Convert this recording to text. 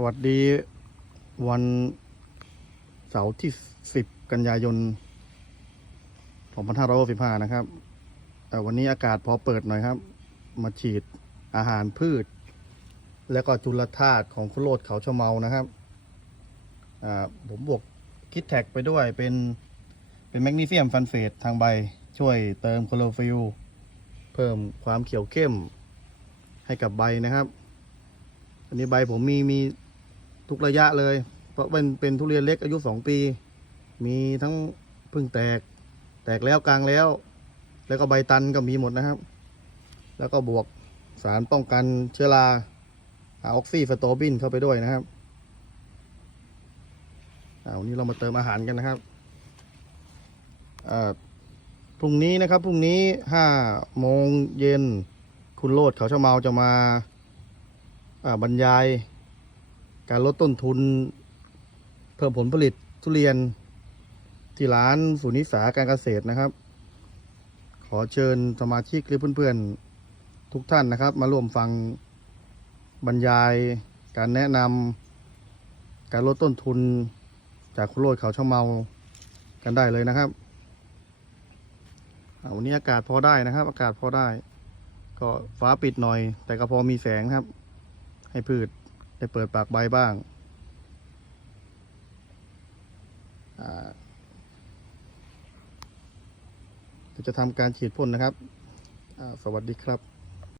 สวัสดีวันเสาร์ที่ 10 กันยายน 2565 นะครับเอ่วันนี้อากาศพอเปิดหน่อยครับ มาฉีดอาหารพืช แล้วก็จุลธาตุของคุโรดเขาชะเมานะครับ ผมบวกคิดแท็กไปด้วยเป็นเป็นแมกนีเซียมฟันเฟตทางใบช่วยเติมโคโลฟิลเพิ่มความเขียวเข้มให้กับใบนะครับอันนี้ใบผมมีมี ทุกระยะเลย เพราะเป็นเป็นทุเรียนเล็กอายุสองปี มีทั้งพึ่งแตก แตกแล้วกลางแล้ว แล้วก็ใบตันก็มีหมดนะครับ แล้วก็บวกสารป้องกันเชื้อราออกซิฟโตบินเข้าไปด้วยนะครับอาวันนี้เรามาเติมอาหารกันนะครับอ่าพรุ่งนี้นะครับ พรุ่งนี้ห้าโมงเย็น คุณโลดเขาเชะเมาจะมาอ่าบรรยาย การลดต้นทุน เพิ่มผลผลิตทุเรียนที่ร้านศูนย์นิสาการเกษตรนะครับ ขอเชิญสมาชิกหรือเพื่อนๆทุกท่านนะครับ มาร่วมฟังบรรยาย การแนะนำการลดต้นทุนจากคุณโรดเขาช่างเมากันได้เลยนะครับวันนี้อากาศพอได้นะครับ อากาศพอได้ ก็ฟ้าปิดหน่อย แต่ก็พอมีแสงครับ ให้พืช ได้เปิดปากใบบ้าง จะทำการฉีดพ่นนะครับ สวัสดีครับ